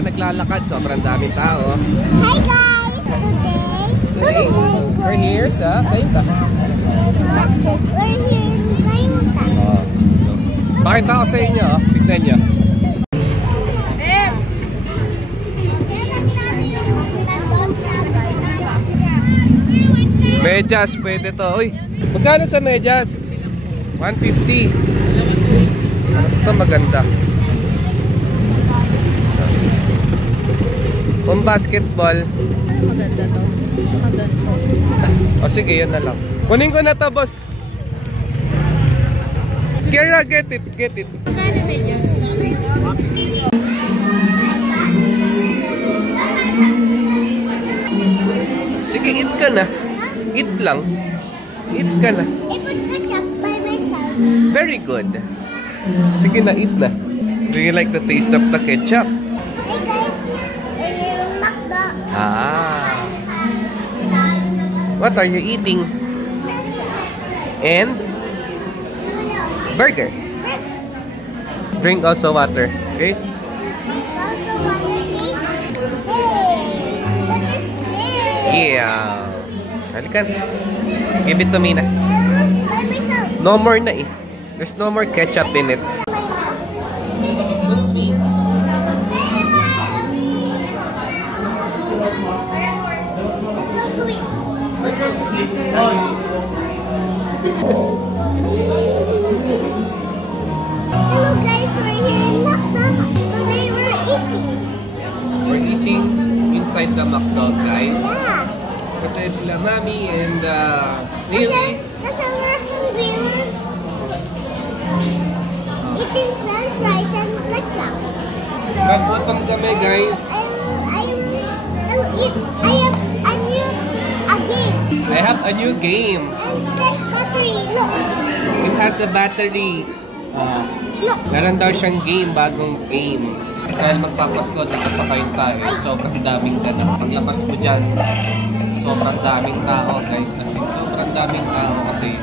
naglalakad. Sobrang daming tao. Hi guys! Today we're here sa Cainta. We're here in Cainta. Pakita ko sa inyo, tignan nyo. Medyas, pwede to. Uy, magkano sa medyas? 150. Ito maganda. Kung basketball. Maganda to. Maganda. O sige, yan na lang. Kunin ko na to, boss. Kaya, get it, get it. Magkano medyas? Sige, eat ka na. Eat lang. Eat ka na. I put ketchup by myself. Very good. Sige na, eat na. Do you like the taste of the ketchup? Hey guys, we're here in Macdo. Ah. What are you eating? And? Burger. Drink also water. Okay? Also water tea. Hey, what is this? Yeah. Halikan. Give it to me na. I look by myself. No more na eh. There's no more ketchup in it. So sweet. It's so sweet. They're so sweet. Hello guys, we're here in Macdo. Today we're eating. We're eating inside the McDo, guys. Yeah. Kasi sila Mami and Lily. Kasi we're hungry. We're eating french fries and ketchup. So, Nagutom kami, guys. I will eat. I have a new game. I have a new game. And this battery, look. It has a battery. Look. Meron daw siyang game, bagong game. Dahil magpapasko, nakasakay tayo. Sobrang daming ganap. Paglabas mo dyan, sobrang daming tao, guys. Kasi sobrang daming tao kasi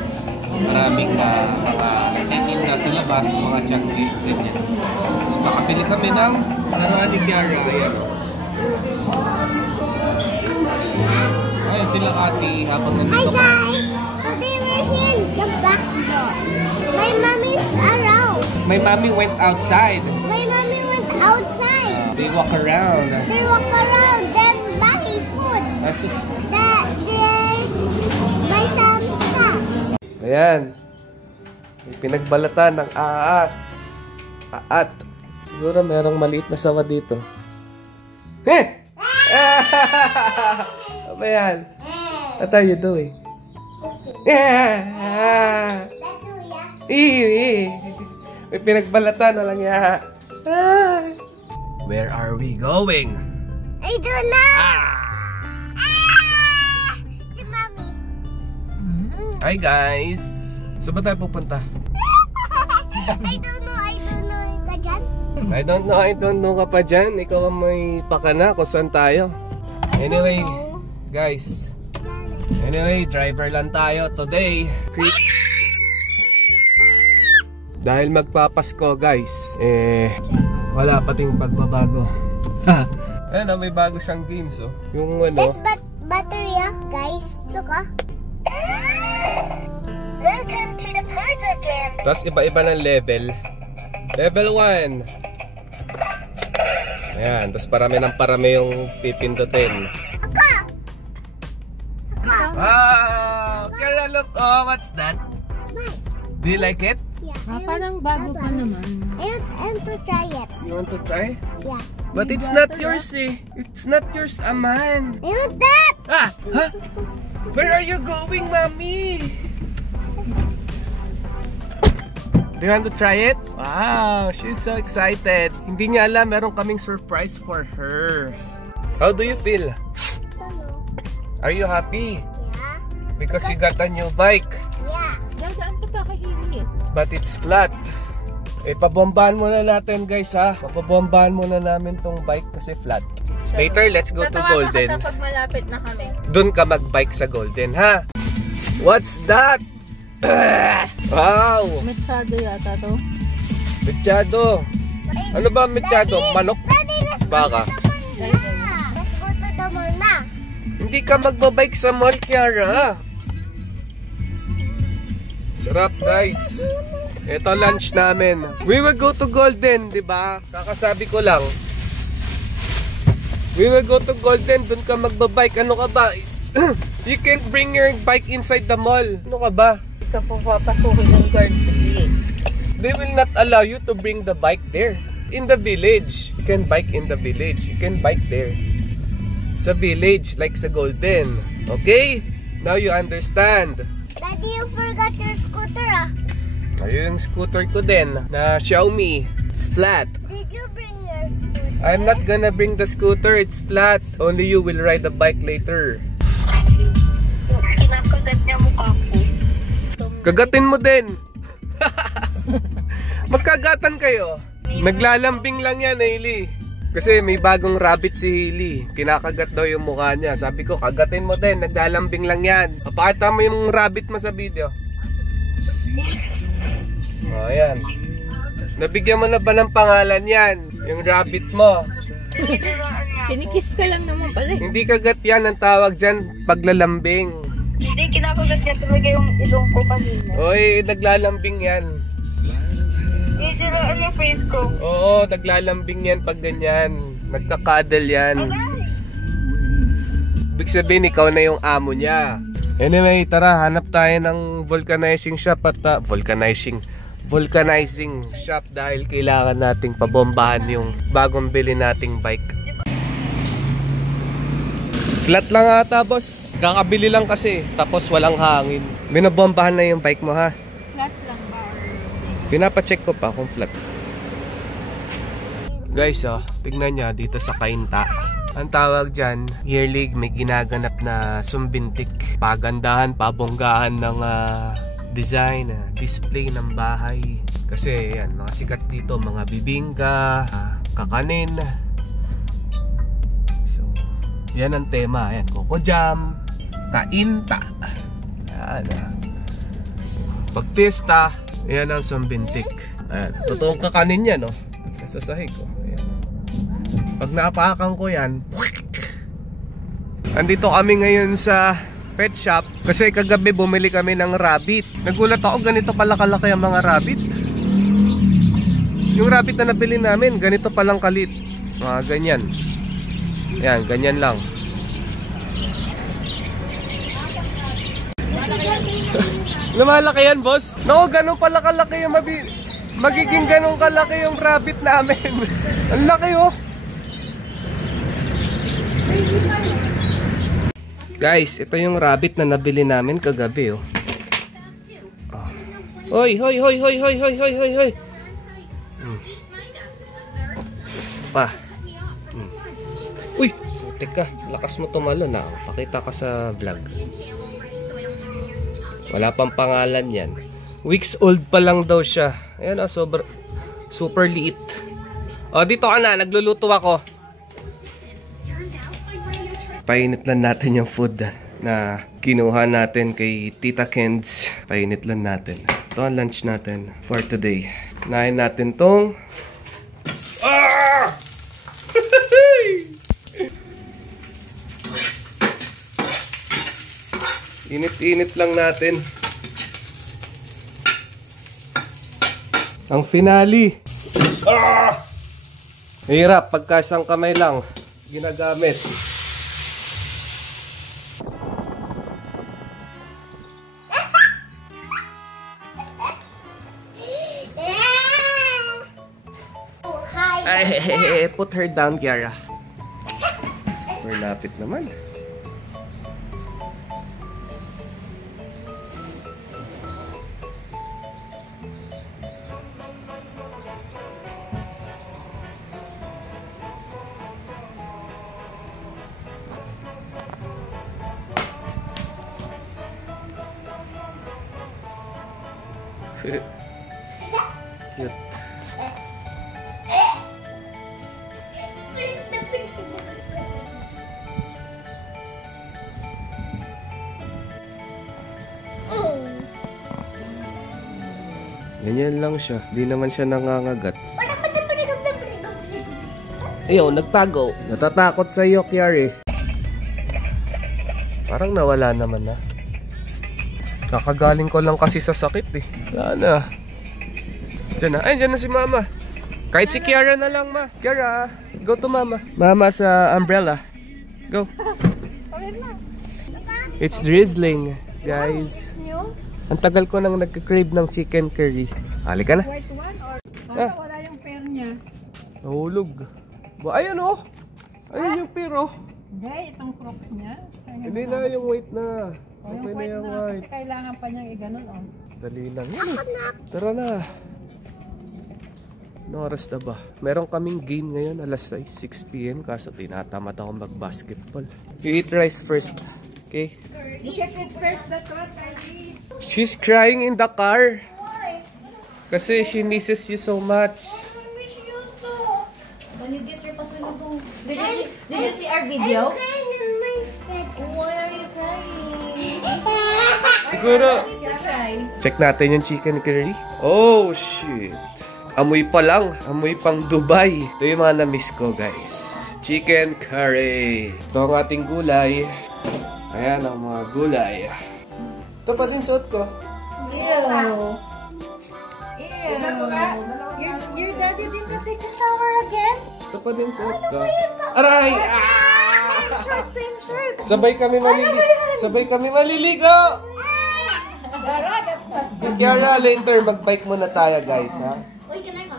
maraming mga titinda sa labas, mga chocolate ganyan. Tapos nakabili kami ng naroon ni Kiara. Ayan. Ayun sila ate habang Hi nandito ka. guys. Today we're here in the back door. My mommy's around. My mommy went outside. My mommy went outside. They walk around. They walk around, then buy food. That's just... They buy some stuffs. Ayan. May pinagbalatan ng aas. Aat. Siguro merong maliit na sawa dito. Heh! Ano yan? What are you doing? That's Uya. May pinagbalatan. Walang ya. Where are we going? I don't know. Ah! Si Mommy. Hi guys. Saan ba tayo pupunta? I don't know. Ka dyan? I don't know ka pa dyan. Ikaw ang may pakana kung saan tayo. Anyway, guys. Anyway, driver lang tayo today. Dahil magpapasko, guys. Wala pating pagbabago. Ayan, may bago siyang games, oh. Yung ano. This battery, guys. Look, Welcome to the Plaza Gym. Tapos iba-iba ng level. Level 1. Ayan, tapos parami yung pipindutin. Wow! Kara, look! Oh, what's that? Mine. Do you like it? Yeah. Parang bago pa naman. I want to try it. You want to try? Yeah. But it's not yours, eh. It's not yours, Aman. I want that. Ah! Huh? Where are you going, Mommy? Do you want to try it? Wow, she's so excited. Hindi niya alam, meron kaming surprise for her. How do you feel? Hello. Are you happy? Yeah. Because you got a new bike. Yeah. Diyan saan ka kakahilig? But it's flat. Pabombahan muna natin, guys, ha? Pabombahan muna namin tong bike kasi flat. Later, let's go to Golden. Pag malapit na kami. Doon ka mag-bike sa Golden, ha? What's that? Wow! Mechado yata to. Mechado. Ano ba mechado? Manok? Daddy, let's Baka. Let's go to the mall na. Hindi ka magbabike sa mall, Kiara. Sarap, guys. Ito lunch namin. We will go to Golden, di ba? Kakasabi ko lang. We will go to Golden. Doon ka magbabike. Ano ka ba? You can't bring your bike inside the mall. Ano ka ba? Hindi ka po papasukin ng guard sa gate. They will not allow you to bring the bike there. In the village. You can bike in the village. You can bike there. Sa village, like sa Golden. Okay? Now you understand. Daddy, you forgot your scooter ah. Ayun yung scooter ko din na Xiaomi. It's flat. Did you bring your scooter? I'm not gonna bring the scooter. It's flat. Only you will ride the bike later. Kinakagat niya mukha ko. Kagatin mo din. Magkagatan kayo. Naglalambing lang yan, Hailey. Kasi may bagong rabbit si Hailey. Kinakagat daw yung mukha niya. Sabi ko, kagatin mo din. Naglalambing lang yan. Papakita mo yung rabbit mo sa video. O, ayan. Nabigyan mo na ba ng pangalan yan? Yung rabbit mo. Kinikiss ka lang naman pala. Hindi kagat yan. Ang tawag dyan, paglalambing. Hindi, kinakagat niya talaga yung ilong ko kanina. Oy, naglalambing yan. Isiraan yung face ko. Oo, naglalambing yan pag ganyan. Nagkakadal yan. Ibig sabihin, ikaw na yung amo niya. Anyway, tara, hanap tayo ng vulcanizing shop at vulcanizing shop dahil kailangan nating pabombahan yung bagong bili nating bike. Flat lang ata, boss. Kakabili lang kasi, tapos walang hangin. Binabombahan na yung bike mo, ha? Flat lang ba? Pinapacheck ko pa kung flat. Guys, tignan nyo dito sa Kainta. Ang tawag dyan, yearly may ginaganap na sumbintik. Pagandahan, pabonggahan ng design, display ng bahay. Kasi yan, mga sikat dito, mga bibingka, kakanin. So, yan ang tema. Ayan, Coco Jam, Kainta. Yan, pagtista, yan ang sumbintik. Ayan, totoong kakanin yan, no? Nasa sahig ko. Ayan. Pag naapakan ko yan, andito kami ngayon sa pet shop kasi kagabi bumili kami ng rabbit. Nagulat ako, ganito pala kalaki ang mga rabbit. Yung rabbit na nabili namin, ganito palang kalit. Mga ganyan. Yan, ganyan lang. Lumalaki yan, boss? No, ganun pala kalaki yung magiging ganun kalaki yung rabbit namin. Ang laki, oh. Guys, ito yung rabbit na nabili namin kagabi, oh. Hoy, hoy, hoy, hoy, hoy, hoy, hoy, hoy, hoy. Pa. Uy, teka, lakas mo tumalon na. Pakita ka sa vlog. Wala pang pangalan yan. Weeks old pa lang daw siya. Ayan, super liit. O, dito ka na, nagluluto ako. Painit lang natin yung food na kinuha natin kay Tita Ken's. Painit lang natin. Ito ang lunch natin for today. Nain natin tong init-init lang natin. Ang finale. Hirap pagka isang kamay lang ginagamit. Ay, put her down, Kiara. Super lapit naman. Cute. Ganyan lang siya. Di naman siya nangangagat. Ayaw, nagtago. Natatakot sa iyo, Kiari. Parang nawala naman na. Kakagaling ko lang kasi sa sakit eh. Wala na. Diyan na. Ay, diyan na si Mama. Kahit si Kiara na lang, Ma. Kiara, go to Mama. Mama sa umbrella. Go. It's drizzling, guys. Ang tagal ko nang nagka-crave ng chicken curry. Halika na. White one or wala yung pair niya? Nahulog. Ayun oh. Ayun yung pero. Hindi, itong crocs niya. Hindi na yung white na. Yung Okay na white yung na, white. kasi kailangan pa niyang i-ganon, oh. Dali lang yan. Tara na. Anong oras na ba? Meron kaming game ngayon alas 6 p.m. Kaso tinatamad ako mag-basketball. You eat rice first. Okay? You can eat first that one, Kylie. She's crying in the car. Kasi she misses you so much. I miss you too. When you get your pasalubong. Did you see our video? I'm crying in my bed. Why are you crying? Siguro. It's okay. Check natin yung chicken curry. Oh, shit. Amoy pa lang. Amoy pang Dubai. Ito yung mga na-miss ko, guys. Chicken curry. Ito ang ating gulay. Ayan ang mga gulay. Ito pa din suot ko. Ew. Your daddy didn't take a shower again? Ito pa din suot ko. Aray! Same shirt. Sabay kami maliligo. Sabay kami maliligo! Kiara, later mag-bike muna tayo, guys, ha? Wait, can I go?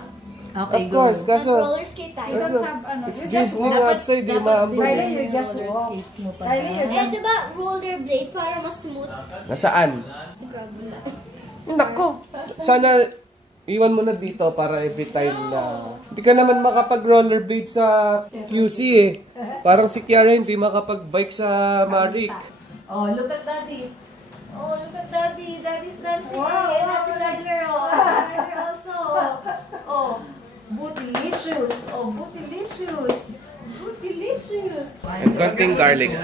Okay, Of course, kaso... Roller skate tayo. It's drizzling outside, di maambon. you just walk. Eh, diba rollerblade para mas smooth? Nasaan? Nako! Sana iwan mo na dito para every time na... Hindi ka naman makapag-rollerblade sa QC eh. Parang si Kiara hindi makapag-bike sa Marik. Oh, look at daddy. Oh, look at daddy. Daddy's dancing again. At Tyler, oh. Tyler also. Oh, bootylicious. Oh, bootylicious. Bootylicious. And konting garlic.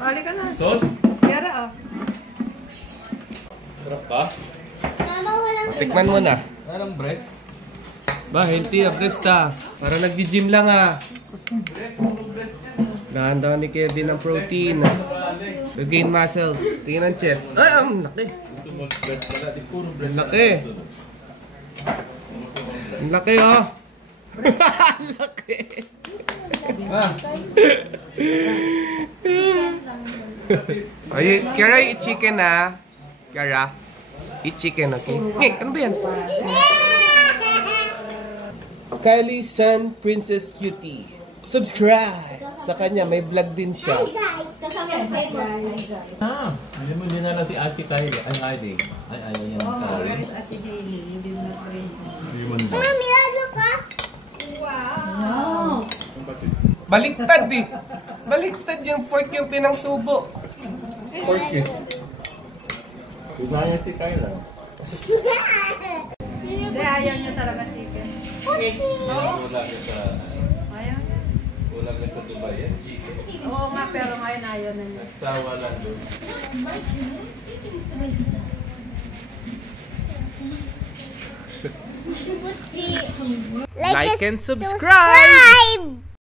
Ali ka na. Sauce? Yara, oh. Sarap pa? Mama, walang Tikman mo na. Anong breast? Ba, healthy na breast ah. Para nag-gym lang ah. Dahan-dahan ni Kevin ng protein. To gain muscles. Tingnan ang chest. Ay, ang laki. Ang laki. Ang laki oh. Ang laki. Ah. Ay, Kiara, eat chicken ah. Kiara, eat chicken, okay? Nick, ano ba yan? Kylie San Princess Cutie. Subscribe! Sa kanya, may vlog din siya. guys, kasama yung famous. Alam mo, hindi na si Ate Kylie. Ay, Ate. Ay, ayaw niya ng Kylie. Ate Daily, hindi mo na rin. Hindi mo na. Mami, ano ka? No. Baliktad eh. Baliktad yung fork yung pinangsubo. Pork eh. Kusaya si Kylie. Hindi, ayaw niya talaga chicken. Wala ka sa... Ayaw niya. Wala ka sa Dubai eh. Oo nga, pero ngayon ayaw na niya. Sawa lang doon. Let's see. Like and subscribe!